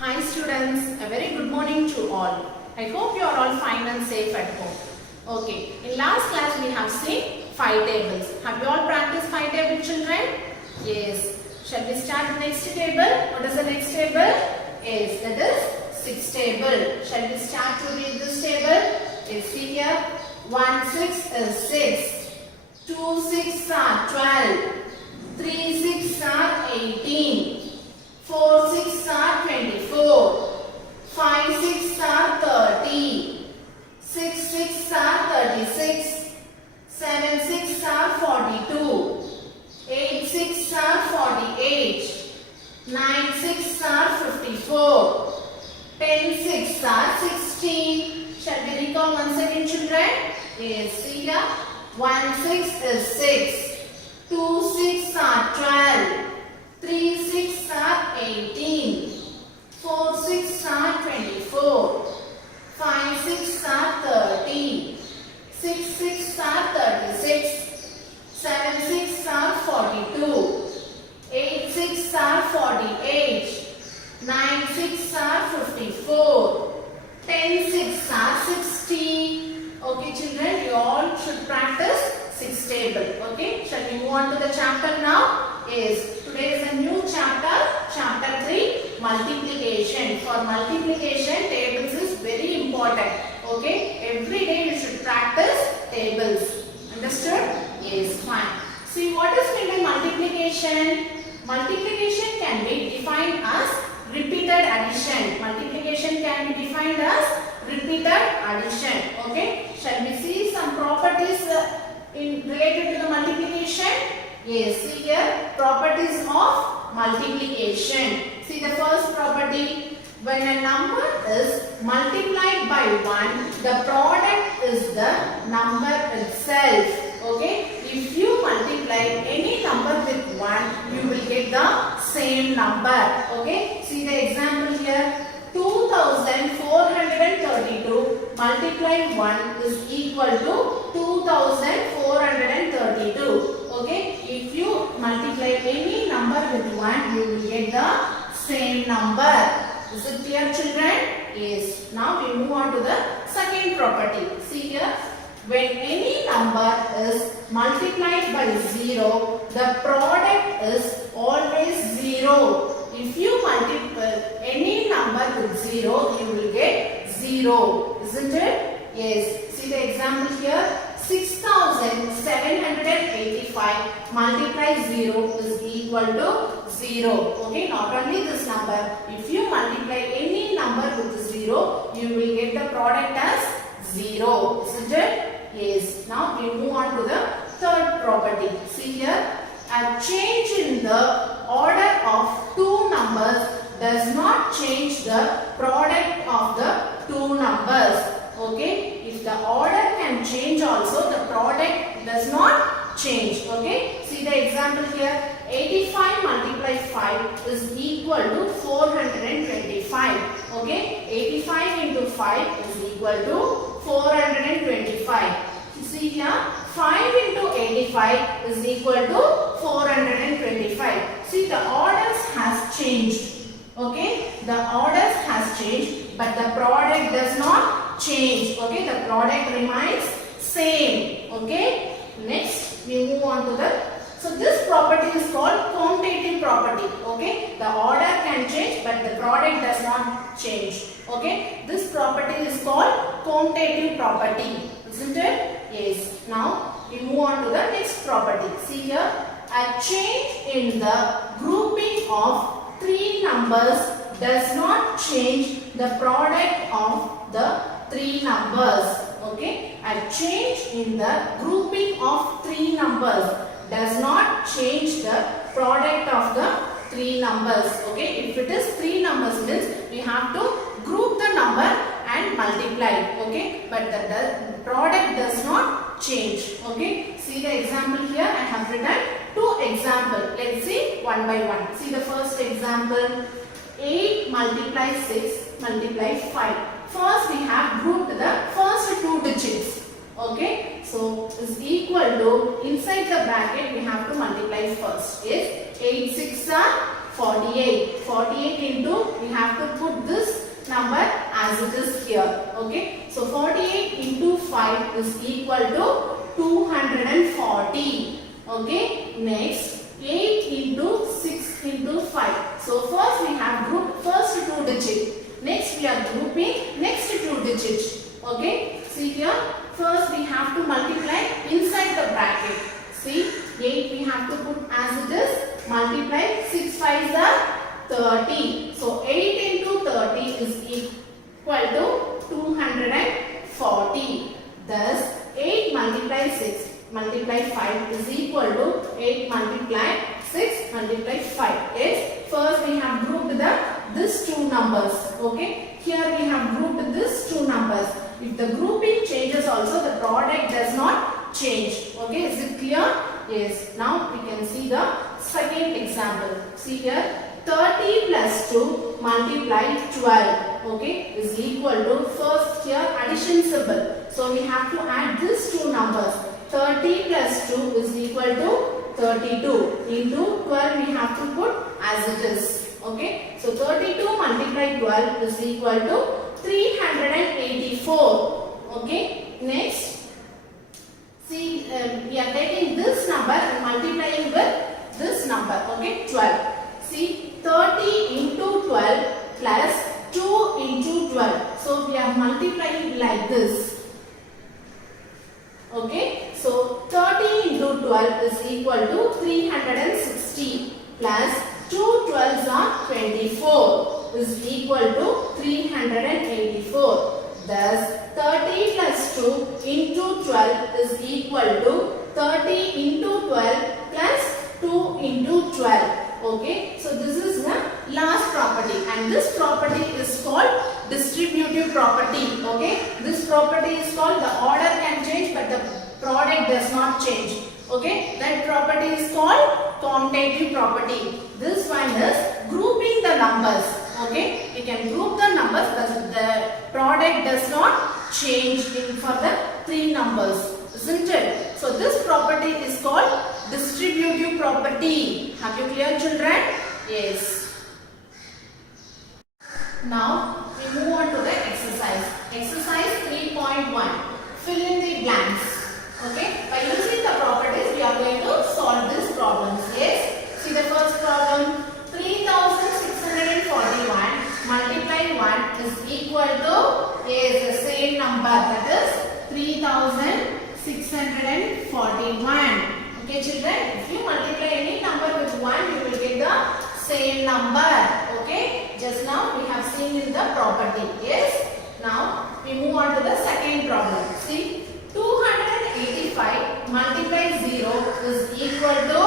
Hi students, a very good morning to all. I hope you are all fine and safe at home. Okay, in last class we have seen 5 tables. Have you all practiced 5 table children? Yes. Shall we start the next table? What is the next table? Yes, that is 6 table. Shall we start to read this table? Yes, see here. 1 6 is 6. 2 6 are 12. 3 6 are 18. 4 6 are 24. 5 6 are 30. 6 6 are 36. 7 6 are 42. 8 6 are 48. 9 6 are 54. 10 6 are 16. Shall we recall once again, children? Yes, see here. 1 6 is 6. 2 6 are 12. 3 6 are 18. 4 6 are 24. 5 6 are 30. 6 6 are 36. 7 6 are 42. 8 6 are 48. 9 6 are 54. 10 6 are 60. Okay children, you all should practice 6 table. Okay, shall we move on to the chapter now? Yes, today is a new chapter, chapter 3, multiplication. For multiplication, tables is very important. Okay, every day you should practice tables. Understood? Yes, fine. See, what is meant by multiplication? Multiplication can be defined as repeated addition. Multiplication can be defined as repeated addition. Okay, shall we see some properties related to the multiplication? Yes, see here, properties of multiplication. See the first property, when a number is multiplied by 1, the product is the number itself. Okay, if you multiply any number with 1, you will get the same number. Okay, see the example here, 2432 multiplied 1 is equal to 2432. Okay, if you multiply any number with 1, you will get the same number. Is it clear, children? Yes. Now we move on to the second property. See here, when any number is multiplied by 0, the product is always 0. If you multiply any number with 0, you will get 0. Isn't it? Yes. See the example here. 6785 multiply 0 is equal to 0. Okay, not only this number, if you multiply any number with 0, you will get the product as 0. Isn't it? Yes. Now we move on to the third property. See here, a change in the order of two numbers does not change the product of the two numbers. Okay, if the order can change also, the product does not change. Okay, see the example here, 85 multiply 5 is equal to 425. Okay, 85 into 5 is equal to 425. See here, 5 into 85 is equal to 425. See, the orders has changed. Okay, the orders has changed, but the product does not change. Okay, the product remains same. Okay, next we move on to the, so this property is called commutative property. Okay, the order can change, but the product does not change. Okay, this property is called commutative property. Isn't it? Yes. Now we move on to the next property. See here, a change in the grouping of three numbers does not change the product of the three numbers. Okay, a change in the grouping of three numbers does not change the product of the three numbers. Okay, if it is three numbers means we have to group the number and multiply. Okay, but the product does not change. Okay, see the example here, I have written two examples. Let's see one by one. See the first example, 8 multiply 6 multiply 5. First we have grouped the first two digits. Okay, so is equal to, inside the bracket we have to multiply first. Is 8 6 are 48. 48 into, we have to put this number as it is here. Okay. So 48 into 5 is equal to 240. Okay. Next, 8 into 6 into 5. So first we have grouped first two digit. Next we are grouping next two digit. Okay. See here. First we have to multiply inside the bracket. See, 8 we have to put as it is. Multiply 6 5s are 30. So 8 into 30 is equal to 240. Thus 8 multiply 6 multiply 5 is equal to 8 multiply 6 multiply 5. Yes. First we have grouped these two numbers. Okay. Here we have grouped these two numbers. If the grouping changes also, the product does not change. Okay. Is it clear? Yes. Now we can see the second example. See here. 30 plus 2 multiply 12. Okay. Is equal to, first here addition symbol. So we have to add these two numbers. 30 plus 2 is equal to 32. Into 12 we have to put as it is. Okay. So 32 multiply 12 is equal to 384. Okay. Next. See, we are taking this number and multiplying with this number. Okay. 12. See, 30 into 12 plus 2 into 12. So we are multiplying like this. Okay. So 30 into 12 is equal to 360 plus 2 12s are 24 is equal to 384. Thus 30 plus 2 into 12 is equal to 30 into 12 plus 2 into 12. Okay. So this is the last property, and this property is called distributive property. Okay. This property is called, the order can change but the product does not change. Okay. That property is called commutative property. This one is grouping the numbers. Okay. You can group the numbers but the product does not change for the three numbers. Isn't it? So this property is called distributive property. Have you clear, children? Yes. Now we move on to the exercise. Exercise 3.1. Fill in the blanks. Okay. By using the properties, we are going to solve these problems. Yes. See the first problem. 3641 multiply 1 is equal to, yes, the same number, that is 3641. Okay, children. If you multiply any number with 1, you will get the same number. Okay. Just now we have seen in the property. Yes. Now we move on to the second problem. See, 285 multiply 0 is equal to,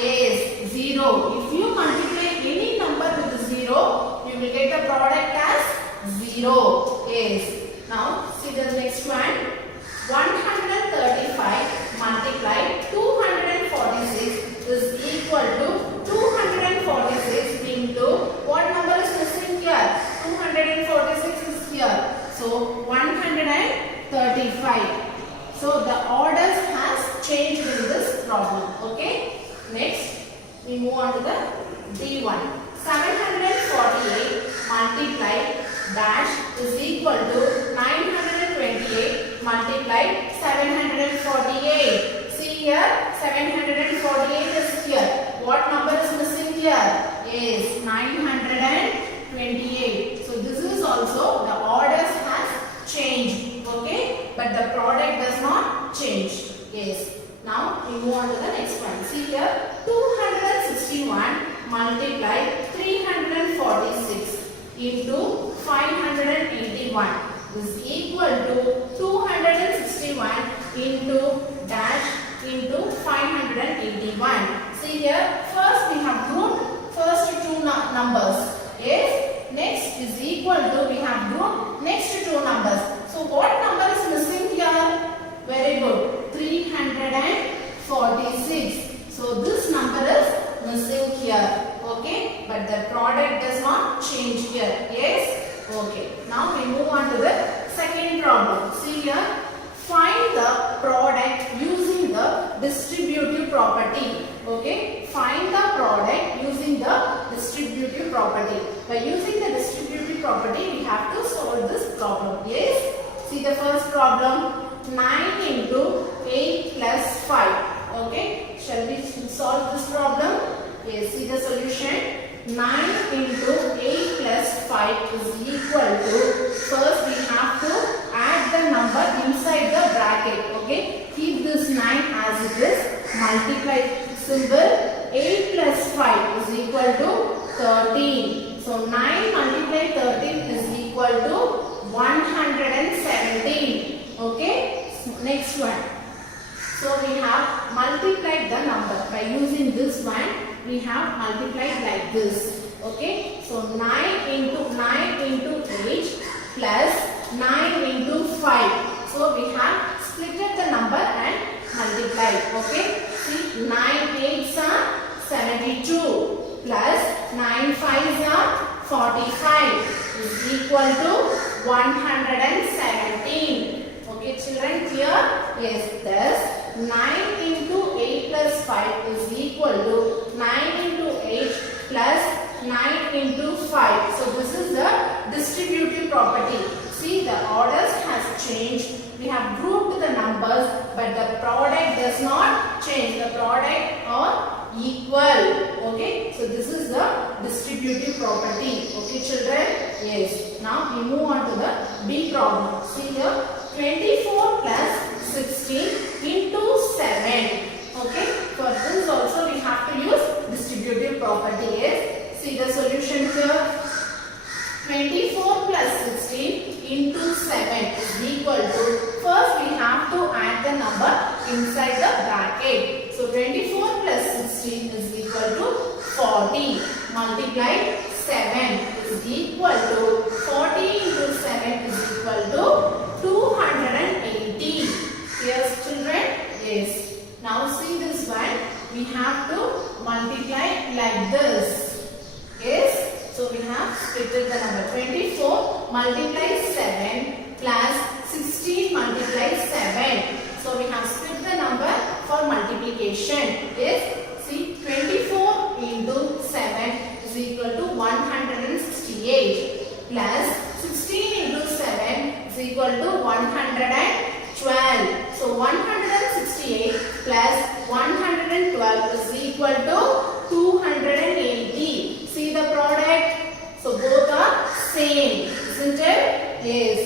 yes, 0. If you multiply any number with 0, you will get the product as 0. Yes. Now see the next one. 135 multiply 246 is equal to 246 into, what number is missing here? 246 is here. So 135. So the orders has changed in this problem. Okay. Next we move on to the D1. 748 multiply dash is equal to 928 multiply 748. See here, 748 is here. What number is missing here? Yes, 928. So this is also, the orders has changed. Okay, but the product does not change. Yes. Now we move on to the next one. See here, 261 multiply 346 into 581 is equal to 261 into dash into 581. See here, first we have grouped first two numbers. Yes. Next is equal to, we have grouped next two numbers. So what number is missing here? Very good. 346. So this number is missing here. Okay. But the product does not change here. Yes. Okay. Now we move on to the second problem. See here. Find the product using the distributive property. Okay. find the product using the distributive property. By using the distributive property, we have to solve this problem. Yes? See the first problem. 9 into 8 plus 5. Okay? Shall we solve this problem? Yes. See the solution. 9 into 8 plus 5 is equal to, first we have to add the number inside the bracket. Okay? Keep this 9 as it is. Multiply symbol. 8 plus 5 is equal to 13. So 9 multiply 13 is equal to 117. Okay? Next one. So we have multiplied the number. By using this one, we have multiplied like this. Okay? So 9 into 8 plus 9 into 5. So we have splitted the number and multiplied. Okay? See, 9 8s are 72 plus 9 5s are 45 is equal to 117. Okay, children, clear? Yes, thus 9 into 8 plus 5 is equal to 9 into 8 plus 9 into 5. So this is the distributive property. See, the orders has changed. We have grouped the numbers, but the product does not change. The product are equal. Okay, so this is the distributive property. Okay, children? Yes. Now we move on to the B problem. See here, 24 plus 16 into 7. Okay, for this also we have to use distributive property. Yes. See the solution here. 24 plus 16 into 7 is equal to, first we have to add the number inside the bracket. So 24 plus 16 is equal to 40. Multiply 7 is equal to, 40 into 7 is equal to 280. Yes, children? Yes. Now see this one. We have to multiply like this. Yes. So we have splitted the number. 24 multiply 7 plus 16 multiply 7. So we have split the number for multiplication. Yes. See, 24 into 7 is equal to 168 plus 16 into 7 is equal to 112. So 168 plus 112 is equal to 280. See the product? So both are same, isn't it? Yes.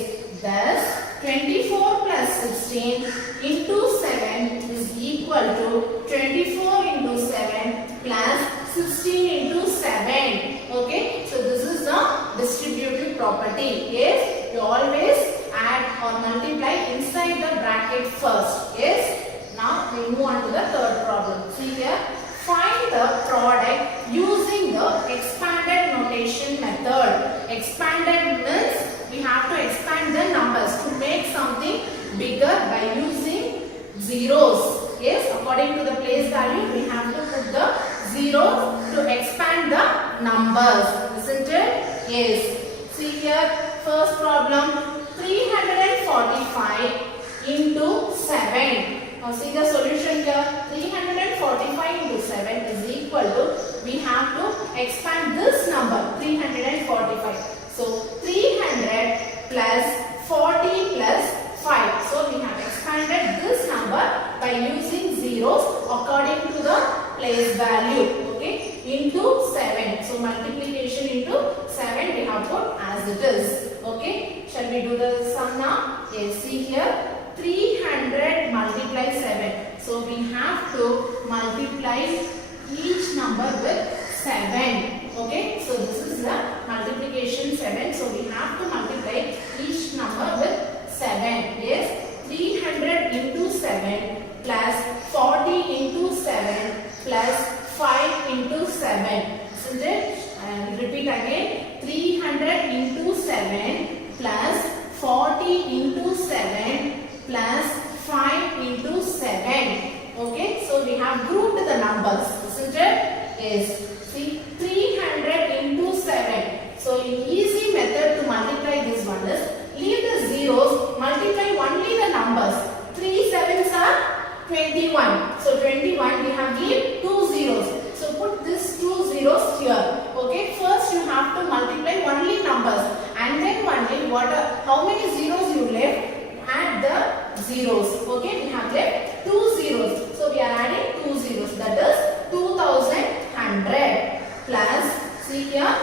Thus 24 plus 16 into 7 is equal to 24 into 7 plus 16 into 7. Okay. So this is the distributive property. Yes. You always add or multiply inside the bracket first. Yes. Now we move on to the third problem. See here. Find the product using the expanded notation method. Expanded means we have to expand the numbers to make something bigger by using zeros. Yes, according to the place value, we have to put the zeros to expand the numbers. Isn't it? Yes. See here, first problem, 345 into 7. Now see the solution here. 345 into 7 is equal to, we have to expand this number 345. So 300 plus 40 plus 5. So we have expanded this number by using zeros according to the place value. Okay, into 7. So multiplication into 7 we have put as it is. Okay, shall we do the sum now? Yes, see here. 300 multiply 7. So we have to multiply each number with 7. Okay, so this is the multiplication 7. So we have to multiply each number with 7. Yes, 300 into 7 plus 40 into 7 plus 5 into 7. Isn't it? I will repeat again. 300 into 7 plus 40 into 7 plus 5 into 7. Okay, so we have grouped the numbers, isn't it? Yes. See, 300 into 7. So in easy method to multiply this one is, leave the zeros, multiply only the numbers. 3 7s are 21. So 21 we have leave 2 zeros. So zeros. Okay, we have left 2 zeros. So we are adding 2 zeros. That is 2100 plus, see here,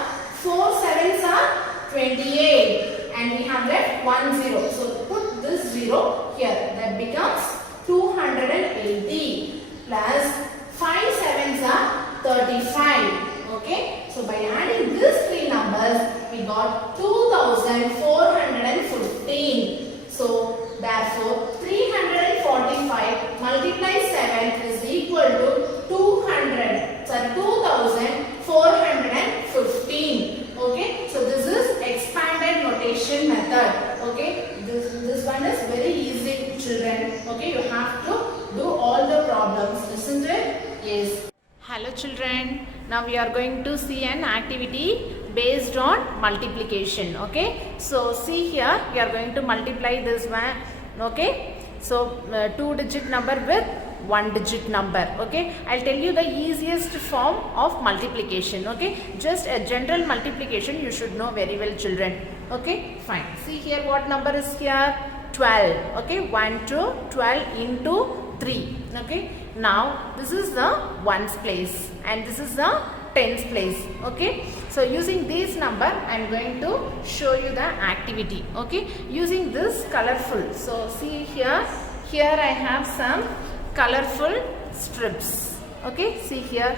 4 sevens are 28 and we have left 1 zero. So put this 0 here. That becomes 280 plus 5 sevens are 35. Okay, so by adding these three numbers, we got 2415. So therefore, 345 multiply 7 is equal to 2415. Okay, so this is expanded notation method. Okay, this one is very easy, children. Okay, you have to do all the problems, isn't it? Yes. Hello children, now we are going to see an activity based on multiplication. Okay, so see here, we are going to multiply this one. Okay, so 2-digit number with 1-digit number. Okay, I'll tell you the easiest form of multiplication. Okay, just a general multiplication you should know very well, children. Okay, fine. See here, what number is here? 12. Okay, 1 to 12 into 3. Okay, now this is the ones place and this is the tens place. Okay, so using this number I am going to show you the activity. Okay, using this colorful. So see here, I have some colorful strips. Okay, see here,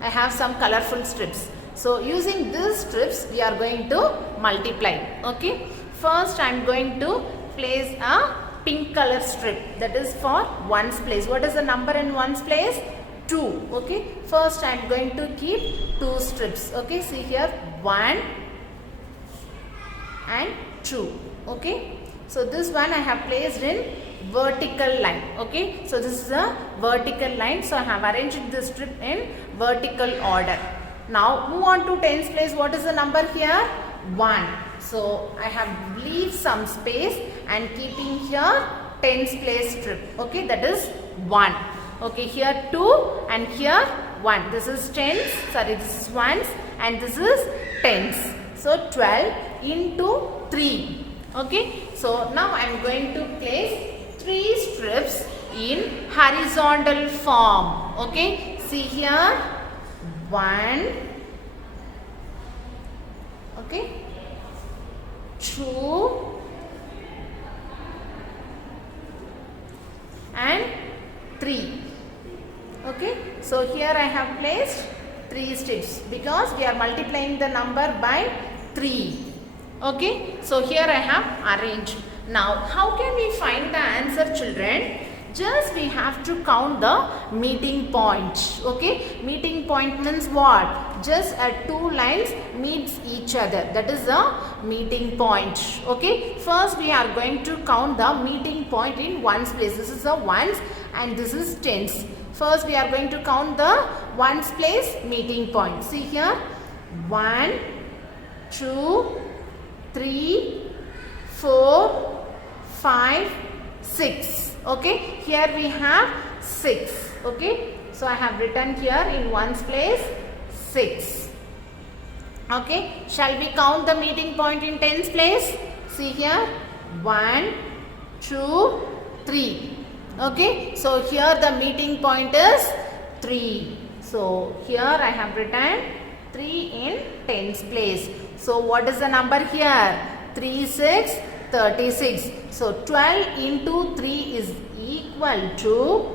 I have some colorful strips. So using these strips we are going to multiply. Okay, first I am going to place a pink color strip, that is for ones place. What is the number in ones place? 2. Okay, first I am going to keep 2 strips. Okay, see here, 1 and 2. Okay, so this one I have placed in vertical line. Okay, so this is a vertical line, so I have arranged this strip in vertical order. Now move on to tens place. What is the number here? 1. So I have leave some space and keeping here tens place strip. Okay, that is 1. Okay, here 2 and here 1. This is tens, sorry, this is ones and this is tens. So 12 into 3. Okay, so now I am going to place 3 strips in horizontal form. Okay, see here, 1, okay, 2 and 3. Okay, so here I have placed 3 strips because we are multiplying the number by 3. Okay, so here I have arranged. Now how can we find the answer, children? Just we have to count the meeting point. Okay, meeting point means what? Just 2 lines meets each other, that is the meeting point. Okay, first we are going to count the meeting point in ones place. This is the ones and this is tens. First we are going to count the ones place meeting point. See here, 1, 2, 3, 4, 5, 6. Okay, here we have 6. Okay, so I have written here in ones place 6. Okay, shall we count the meeting point in tens place? See here, 1, 2, 3. Okay, so here the meeting point is 3. So here I have written 3 in tens place. So what is the number here? 3, 6, 36. So 12 into 3 is equal to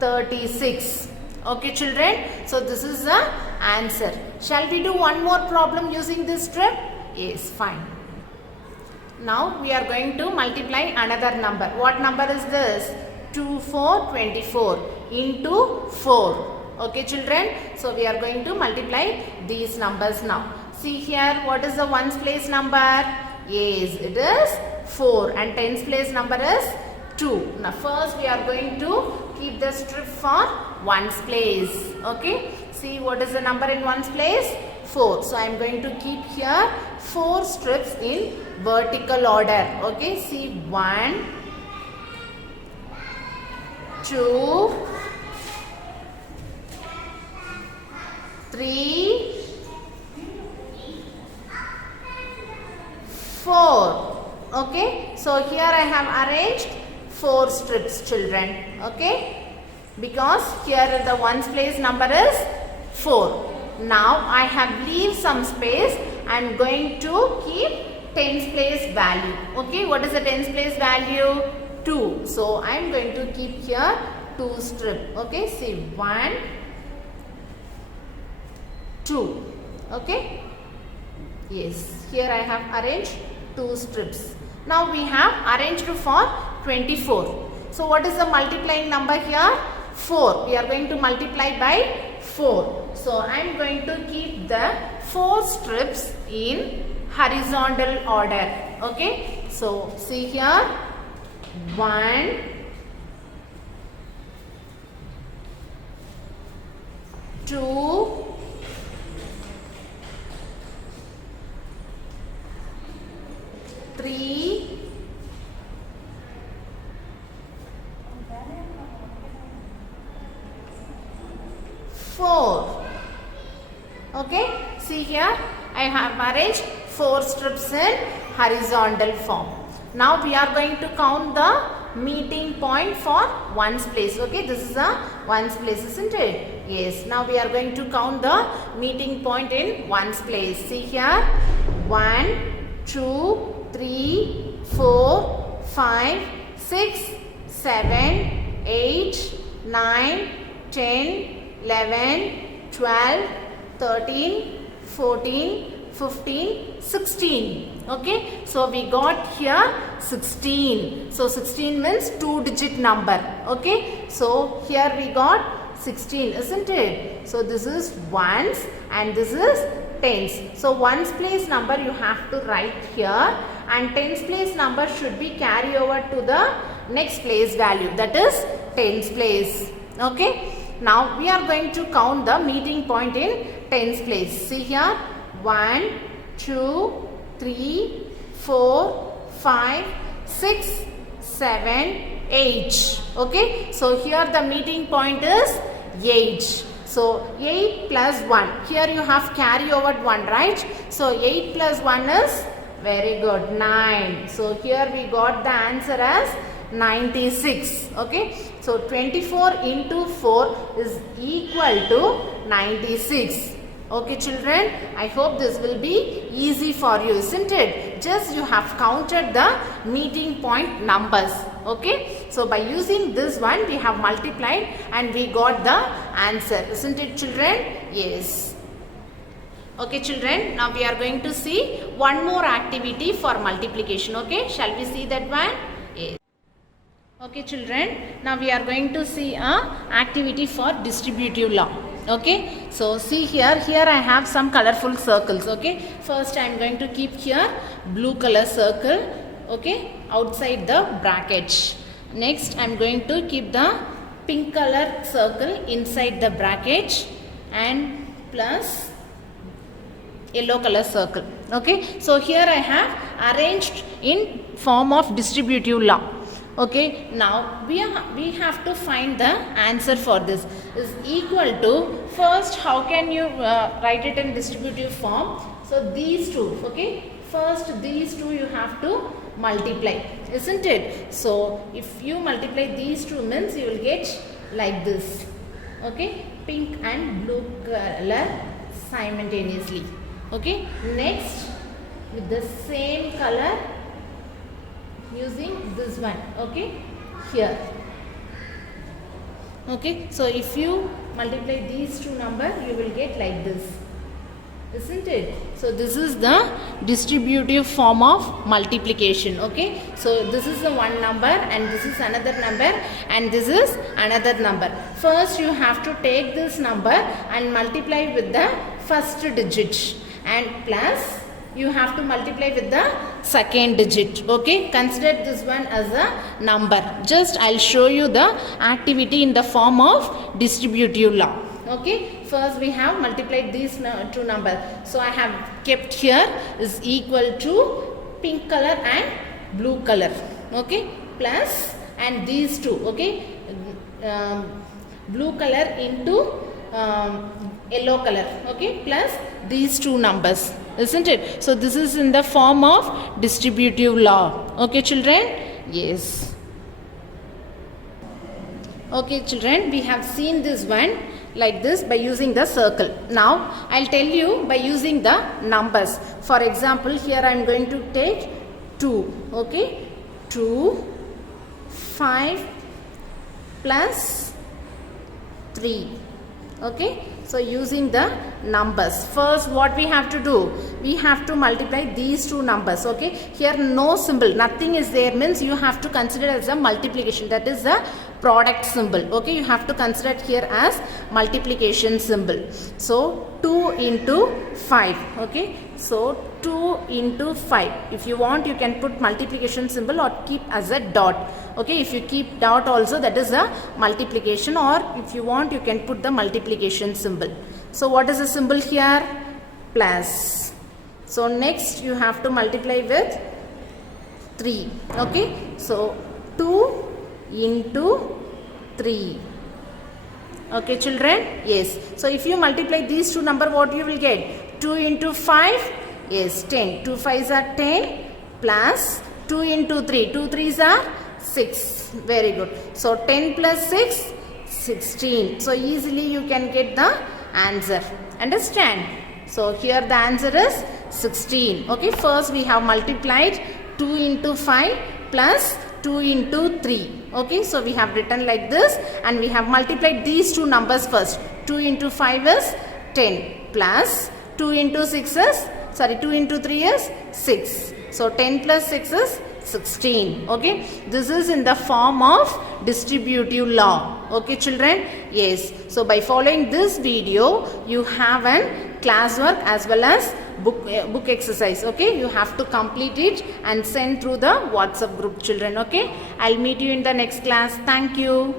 36. Okay, children. So this is the answer. Shall we do one more problem using this strip? Yes, fine. Now we are going to multiply another number. What number is this? 2, 4, 24 into 4. Okay, children. So we are going to multiply these numbers now. See here, what is the ones place number? Yes, it is 4 and tens place number is 2. Now first we are going to keep the strip for ones place. Okay, see what is the number in ones place? 4. So I am going to keep here 4 strips in vertical order. Okay, see 1, 2, 3, 4. Okay, so here I have arranged 4 strips, children. Okay, because here the ones place number is 4. Now I have leave some space. I am going to keep tens place value. Okay, what is the tens place value? 2. So I am going to keep here 2 strip. Okay, see 1, 2. Okay, yes, here I have arranged 2 strips. Now we have arranged for 24. So what is the multiplying number here? 4. We are going to multiply by 4. So I am going to keep the 4 strips in horizontal order. Okay, so see here 1, 2, 3, 4. Okay, see here I have arranged 4 strips in horizontal form. Now we are going to count the meeting point for ones place. Okay, this is a ones place, isn't it? Yes, now we are going to count the meeting point in ones place. See here 1, 2, 3, 4, 5, 6, 7, 8, 9, 10, 11, 12, 13, 14, 15, 16. Okay, so we got here 16. So 16 means 2-digit number. Okay, so here we got 16, isn't it? So this is ones and this is tens. So ones place number you have to write here, and tens place number should be carry over to the next place value, that is tens place. Okay, now we are going to count the meeting point in tens place. See here 1, 2, 3, 4, 5, 6, 7, 8. Okay, so here the meeting point is 8. So 8 plus 1. Here you have carry over 1, right? So 8 plus 1 is very good 9. So here we got the answer as 96. Okay, so 24 into 4 is equal to 96. Okay children, I hope this will be easy for you, isn't it? Just you have counted the meeting point numbers. Okay, so by using this one we have multiplied and we got the answer, isn't it children? Yes. Okay children, now we are going to see one more activity for multiplication. Okay, shall we see that one? Yes. Okay children, now we are going to see a activity for distributive law. Okay, so see here I have some colorful circles. Okay, first I am going to keep here blue color circle, okay, outside the bracket. Next I am going to keep the pink color circle inside the bracket and plus yellow color circle. Okay, so here I have arranged in form of distributive law. Okay, now we have to find the answer for this is equal to, first how can you write it in distributive form? So these two, okay, first these two you have to multiply, isn't it? So if you multiply these two means you will get like this. Okay, pink and blue color simultaneously. Okay, next with the same color using this one, okay, here. Okay, so if you multiply these two numbers you will get like this, isn't it? So this is the distributive form of multiplication. Okay, so this is the one number and this is another number and this is another number. First you have to take this number and multiply with the first digit and plus you have to multiply with the second digit. Okay, consider this one as a number. Just I'll show you the activity in the form of distributive law. Okay, first we have multiplied these two numbers. So I have kept here is equal to pink color and blue color. Okay, plus and these two. Okay, blue color into yellow color. Okay, plus these two numbers, isn't it? So this is in the form of distributive law. Okay children? Yes. Okay children, we have seen this one like this by using the circle. Now I'll tell you by using the numbers. For example, here I am going to take 2. Okay, 2, 5 plus 3. Okay, so using the numbers, first what we have to do, we have to multiply these two numbers. Okay, here no symbol, nothing is there, means you have to consider as a multiplication, that is the product symbol. Okay, you have to consider it here as multiplication symbol. So 2 into 5. Okay, so 2 into 5. If you want, you can put multiplication symbol or keep as a dot. Okay, if you keep dot also, that is a multiplication, or if you want, you can put the multiplication symbol. So what is the symbol here? Plus. So next you have to multiply with 3. Okay, so 2 into 3. Okay children, yes. So if you multiply these two number, what you will get? 2 into 5, yes, 10. 2 5s are 10 plus 2 into 3. 2 3s are 6. Very good. So 10 plus 6, 16. So easily you can get the answer. Understand? So here the answer is 16. Okay, first we have multiplied 2 into 5 plus 2 into 3. Okay, so we have written like this, and we have multiplied these two numbers first. 2 into 5 is 10 plus 2 into 6 is, 2 into 3 is 6. So 10 plus 6 is 16. Okay, this is in the form of distributive law. Okay children, yes. So by following this video, you have an classwork as well as book exercise. Okay, you have to complete it and send through the WhatsApp group children. Okay, I'll meet you in the next class. Thank you.